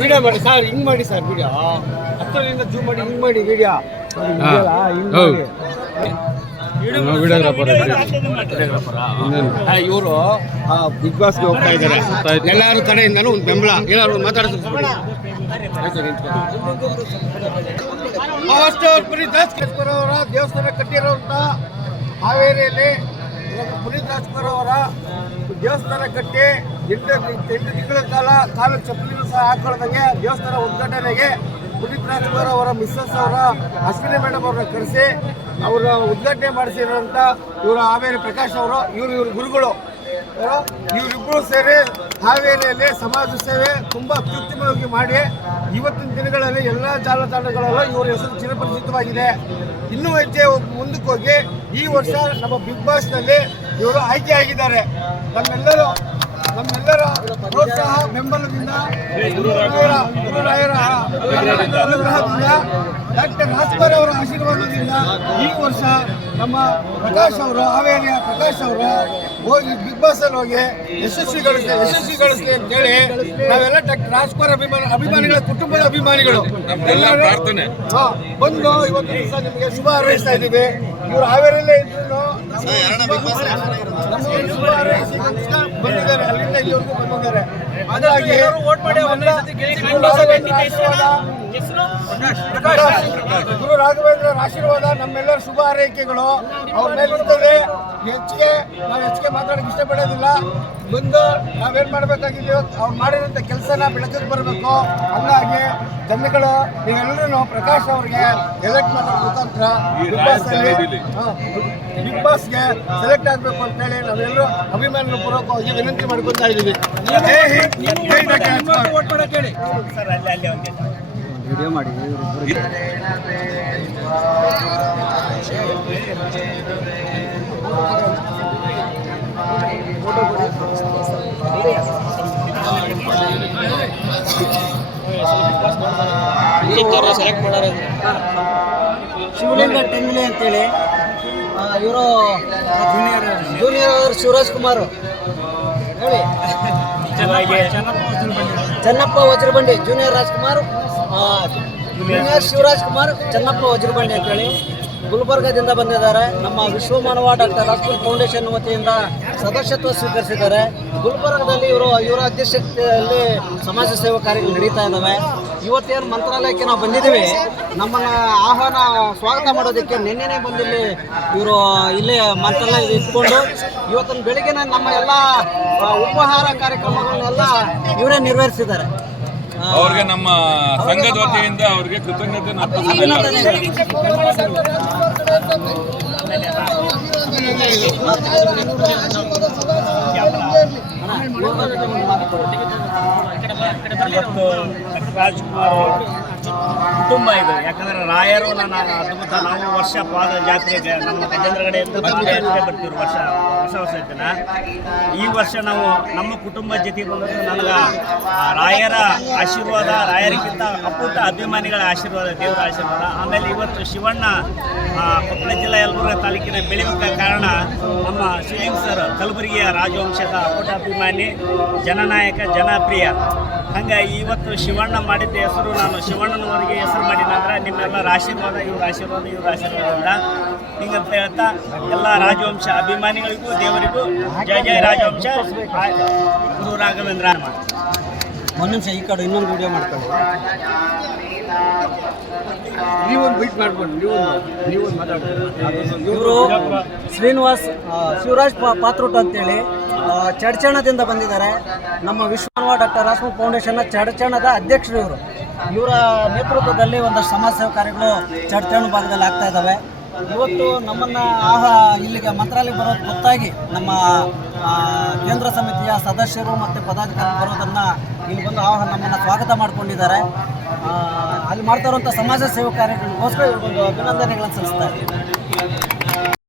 Video ಮಾಡಿ sir, ಹಿಂಗ್ ಮಾಡಿ ಸರ್ ವಿಡಿಯೋ, ಹತ್ತರಿಂದ ಜೂಮ್ ಮಾಡಿ ಹಿಂಗ್ ಮಾಡಿ ವಿಡಿಯೋ. ಇವರು ಬಿಗ್ ಬಾಸ್ಗೆ ಹೋಗ್ತಾ ಇದ್ದಾರೆ. ಎಲ್ಲಾರ ಕಡೆಯಿಂದಲೂ ಒಂದು ಬೆಂಬಲ, ಏನಾದ್ರು ಮಾತಾಡ್ತಾರೆ. ಪುನೀತ್ ರಾಜ್ಕುಮಾರ್ ಅವರ ದೇವಸ್ಥಾನ ಕಟ್ಟಿರುವಂತ ಹಾವೇರಿಯಲ್ಲಿ ಪುನೀತ್ ರಾಜ್ಕುಮಾರ್ ಅವರ ದೇವಸ್ಥಾನ ಕಟ್ಟಿ 8 ತಿಂಗಳ ಕಾಲ ಚಪ್ಪಲಿನೂ ಸಹ ಹಾಕೊಳ್ಳೋದಂಗೆ ದೇವಸ್ಥಾನ ಉದ್ಘಾಟನೆಗೆ ಪುನೀತ್ ರಾಜ್ಕುಮಾರ್ ಅವರ ಮಿಸ್ಸಸ್ ಅವರ ಅಶ್ವಿನಿ ಮೇಡಮ್ ಅವ್ರನ್ನ ಕರೆಸಿ ಅವರ ಉದ್ಘಾಟನೆ ಮಾಡಿಸಿರೋಂಥ ಇವರು ಹಾವೇರಿ ಪ್ರಕಾಶ್ ಅವರು, ಇವ್ರ ಗುರುಗಳು. ಇವರಿಬ್ಬರು ಸೇರಿ ಹಾವೇರಿಯಲ್ಲಿ ಸಮಾಜ ಸೇವೆ ತುಂಬ ಅತ್ಯುತ್ತಮವಾಗಿ ಮಾಡಿ ಇವತ್ತಿನ ದಿನಗಳಲ್ಲಿ ಎಲ್ಲ ಜಾಲತಾಣಗಳಲ್ಲೂ ಇವರ ಹೆಸರು ಚಿರಪರಿಚಿತವಾಗಿದೆ. ಇನ್ನೂ ಹೆಚ್ಚೆ ಮುಂದಕ್ಕೆ ಹೋಗಿ ಈ ವರ್ಷ ನಮ್ಮ ಬಿಗ್ ಬಾಸ್ನಲ್ಲಿ ಇವರು ಆಯ್ಕೆಯಾಗಿದ್ದಾರೆ. ನಮ್ಮೆಲ್ಲರ ಪ್ರೋತ್ಸಾಹ ಬೆಂಬಲದಿಂದ ಗುರುರಾಯರ ಅನುಗ್ರಹದಿಂದ ಡಾಕ್ಟರ್ ರಾಜ್ಕುಮಾರ್ ಅವರ ಆಶೀರ್ವಾದದಿಂದ ಈ ವರ್ಷ ನಮ್ಮ ಪ್ರಕಾಶ್ ಅವರು, ಹಾವೇರಿಯ ಪ್ರಕಾಶ್ ಅವರು ಹೋಗಿ ಬಿಗ್ ಬಾಸ್ ಅಲ್ಲಿ ಹೋಗಿ ಯಶಸ್ವಿಗೊಳಿಸಲಿ ಅಂತೇಳಿ ನಾವೆಲ್ಲ ಡಾಕ್ಟರ್ ರಾಜ್ಕುಮಾರ್ ಅಭಿಮಾನಿಗಳ ಕುಟುಂಬದ ಅಭಿಮಾನಿಗಳು ಎಲ್ಲರೂ ಬಂದು ಇವತ್ತು ದಿವಸ ನಿಮಗೆ ಶುಭ ಹಾರೈಸ್ತಾ ಇದ್ದೀವಿ. ಇವರು ಹಾವೇರಿಯಲ್ಲೇ ಇದ್ರು ಶುಭ ಹಾರೈಸಿ ಬಂದಿದ್ದಾರೆ, ಅಲ್ಲಿಂದ ಇಲ್ಲಿವರೆಗೂ ಬಂದಿದ್ದಾರೆ. ಹಾಗಾಗಿ ಗುರು ರಾಘವೇಂದ್ರ ಆಶೀರ್ವಾದ, ನಮ್ಮೆಲ್ಲರ ಶುಭ ಹಾರೈಕೆಗಳು ಅವ್ರ ಮೇಲೆ ಇರ್ತದೆ. ಹೆಚ್ಚಿಗೆ ಮಾತಾಡೋಕೆ ಇಷ್ಟಪಡೋದಿಲ್ಲ. ಬಂದು ನಾವೇನು ಮಾಡಬೇಕಾಗಿದೆಯೋ ಅವ್ರು ಮಾಡಿರೋಂಥ ಕೆಲಸನ ಬೆಳಕಿಗೆ ಬರಬೇಕು. ಹಂಗಾಗಿ ಜನಗಳು ನೀವೆಲ್ಲರೂ ಪ್ರಕಾಶ್ ಅವ್ರಿಗೆ ಎಲೆಕ್ಟ್ ಮಾಡೋ ಮುಖಾಂತರ ಬಿಗ್ ಬಾಸ್ಗೆ ಸೆಲೆಕ್ಟ್ ಆಗಬೇಕು ಅಂತೇಳಿ ನಾವೆಲ್ಲರೂ ಅಭಿಮಾನಿಗಳ ಪೂರ್ವಕವಾಗಿ ವಿನಂತಿ ಮಾಡ್ಕೊತಾ ಇದ್ದೀವಿ. ವಿಡಿಯೋ ಮಾಡಿ ಸೆಲೆಕ್ಟ್ ಮಾಡೋದು ಶಿವಲಿಂಗ ಟೆಂಗ್ಲಿ ಅಂತೇಳಿ ಇವರು ಜೂನಿಯರ್ ಶಿವರಾಜ್ ಕುಮಾರ್ ಹೇಳಿ, ಚನ್ನಪ್ಪ ವಜ್ರಬಂಡಿ, ಜೂನಿಯರ್ ರಾಜ್ಕುಮಾರ್, ಜೂನಿಯರ್ ಶಿವರಾಜ್ ಕುಮಾರ್, ಚನ್ನಪ್ಪ ವಜ್ರಬಂಡಿ ಅಂತೇಳಿ ಗುಲ್ಬರ್ಗದಿಂದ ಬಂದಿದ್ದಾರೆ. ನಮ್ಮ ವಿಶ್ವಮಾನವ ಡಾಕ್ಟರ್ ರಾಜ್ಕುಮಾರ್ ಫೌಂಡೇಶನ್ ವತಿಯಿಂದ ಸದಸ್ಯತ್ವ ಸ್ವೀಕರಿಸಿದ್ದಾರೆ. ಗುಲ್ಬರ್ಗದಲ್ಲಿ ಇವರ ಅಧ್ಯಕ್ಷತೆಯಲ್ಲಿ ಸಮಾಜ ಸೇವಾ ಕಾರ್ಯಗಳು ನಡೀತಾ ಇದ್ದಾವೆ. ಇವತ್ತೇನು ಮಂತ್ರಾಲಯಕ್ಕೆ ನಾವು ಬಂದಿದ್ದೀವಿ, ನಮ್ಮನ್ನು ಸ್ವಾಗತ ಮಾಡೋದಕ್ಕೆ ನಿನ್ನೆನೇ ಬಂದಿಲ್ಲಿ ಇವರು ಇಲ್ಲೇ ಮಂತ್ರಾಲಯ ಇಟ್ಕೊಂಡು ಇವತ್ತಿನ ಬೆಳಿಗ್ಗೆ ನಮ್ಮ ಎಲ್ಲ ಉಪಹಾರ ಕಾರ್ಯಕ್ರಮಗಳನ್ನೆಲ್ಲ ಇವರೇ ನಿರ್ವಹಿಸಿದ್ದಾರೆ. ಅವ್ರಿಗೆ ನಮ್ಮ ಸಂಘದ ವತಿಯಿಂದ ಅವ್ರಿಗೆ ಕೃತಜ್ಞತೆ ರಾಜ್ಕುಮಾರ್ ಕುಟುಂಬ ಇದು. ಯಾಕಂದರೆ ರಾಯರು ನನ್ನ ಅದ್ಭುತ. ನಾವು ವರ್ಷ ಪಾದ ಜಾತ್ರೆಗೆ ನಮ್ಮ ಗಜೇಂದ್ರಗಡೆಯಿಂದ ಬರ್ತೀವಿ ಹೊಸ ದಿನ. ಈ ವರ್ಷ ನಾವು ನಮ್ಮ ಕುಟುಂಬ ಜೊತೆ ಬಂದದ್ದು ನನಗೆ ರಾಯರ ಆಶೀರ್ವಾದ, ರಾಯರಿಗಿಂತ ಅಪೂಟ ಅಭಿಮಾನಿಗಳ ಆಶೀರ್ವಾದ, ದೇವರ ಆಶೀರ್ವಾದ. ಆಮೇಲೆ ಇವತ್ತು ಶಿವಣ್ಣ ಕೊಪ್ಪಳ ಜಿಲ್ಲಾ ಯಲಬುರ್ಗಾ ತಾಲೂಕಿನ ಬೆಳೆಯುವ ಕಾರಣ ನಮ್ಮ ಶಿವಲಿಂಗ್ ಸರ್ ಕಲಬುರಗಿಯ ರಾಜವಂಶದ ಅಪೂಟ ಅಭಿಮಾನಿ, ಜನನಾಯಕ, ಜನಪ್ರಿಯ. ಹಾಗಾಗಿ ಇವತ್ತು ಶಿವಣ್ಣ ಮಾಡಿದ್ದ ಹೆಸರು ನಾನು ಶಿವಣ್ಣನವರಿಗೆ ಹೆಸರು ಮಾಡಿನಂದ್ರೆ ನಿಮ್ಮೆಲ್ಲರ ಆಶೀರ್ವಾದ, ಇವ್ರ ಆಶೀರ್ವಾದದಿಂದ ಹಿಂಗಂತ ಹೇಳ್ತಾ ಎಲ್ಲ ರಾಜವಂಶ ಅಭಿಮಾನಿಗಳಿಗೂ ದೇವರಿಗೂ ಜಯ ಜಯ ರಾಜವಂಶ. ಗುರು ರಾಘವೇಂದ್ರ. ಒಂದು ನಿಮಿಷ ಈ ಕಡೆ ಇನ್ನೊಂದು ವಿಡಿಯೋ ಮಾಡ್ಕೊಳ್ಳಿ. ನೀವೊಂದು ಬೈಟ್ ಮಾಡ್ಕೊಂಡು ನೀವೊಂದು ಮಾತಾಡ್ತೀವಿ. ಇವರು ಶ್ರೀನಿವಾಸ್ ಶಿವರಾಜ್ ಪಾತ್ರೋಟ ಅಂತೇಳಿ ಚಡ್ಚಣದಿಂದ ಬಂದಿದ್ದಾರೆ. ನಮ್ಮ ವಿಶ್ವಮಾನವ ಡಾಕ್ಟರ್ ರಾಜ್ಕುಮಾರ್ ಫೌಂಡೇಶನ್ನ ಚಡ್ಚಣದ ಅಧ್ಯಕ್ಷರು ಇವರು. ಇವರ ನೇತೃತ್ವದಲ್ಲಿ ಒಂದಷ್ಟು ಸಮಾಜ ಸೇವಾ ಕಾರ್ಯಗಳು ಚಡ್ಚಣ ಭಾಗದಲ್ಲಿ ಆಗ್ತಾ ಇದ್ದಾವೆ. ಇವತ್ತು ನಮ್ಮನ್ನು ಇಲ್ಲಿಗೆ ಮಂತ್ರಾಲಯಕ್ಕೆ ಬರೋದು ಗೊತ್ತಾಗಿ ನಮ್ಮ ಕೇಂದ್ರ ಸಮಿತಿಯ ಸದಸ್ಯರು ಮತ್ತು ಪದಾಧಿಕಾರಿ ಬರೋದನ್ನು ಇಲ್ಲಿ ಬಂದು ನಮ್ಮನ್ನು ಸ್ವಾಗತ ಮಾಡಿಕೊಂಡಿದ್ದಾರೆ. ಅಲ್ಲಿ ಮಾಡ್ತಾ ಇರುವಂಥ ಸಮಾಜ ಸೇವಾ ಕಾರ್ಯಗಳಿಗೋಸ್ಕರ ಇವ್ರಿಗೊಂದು ಅಭಿನಂದನೆಗಳನ್ನು ಸಲ್ಲಿಸ್ತಾ ಇದ್ದೀವಿ.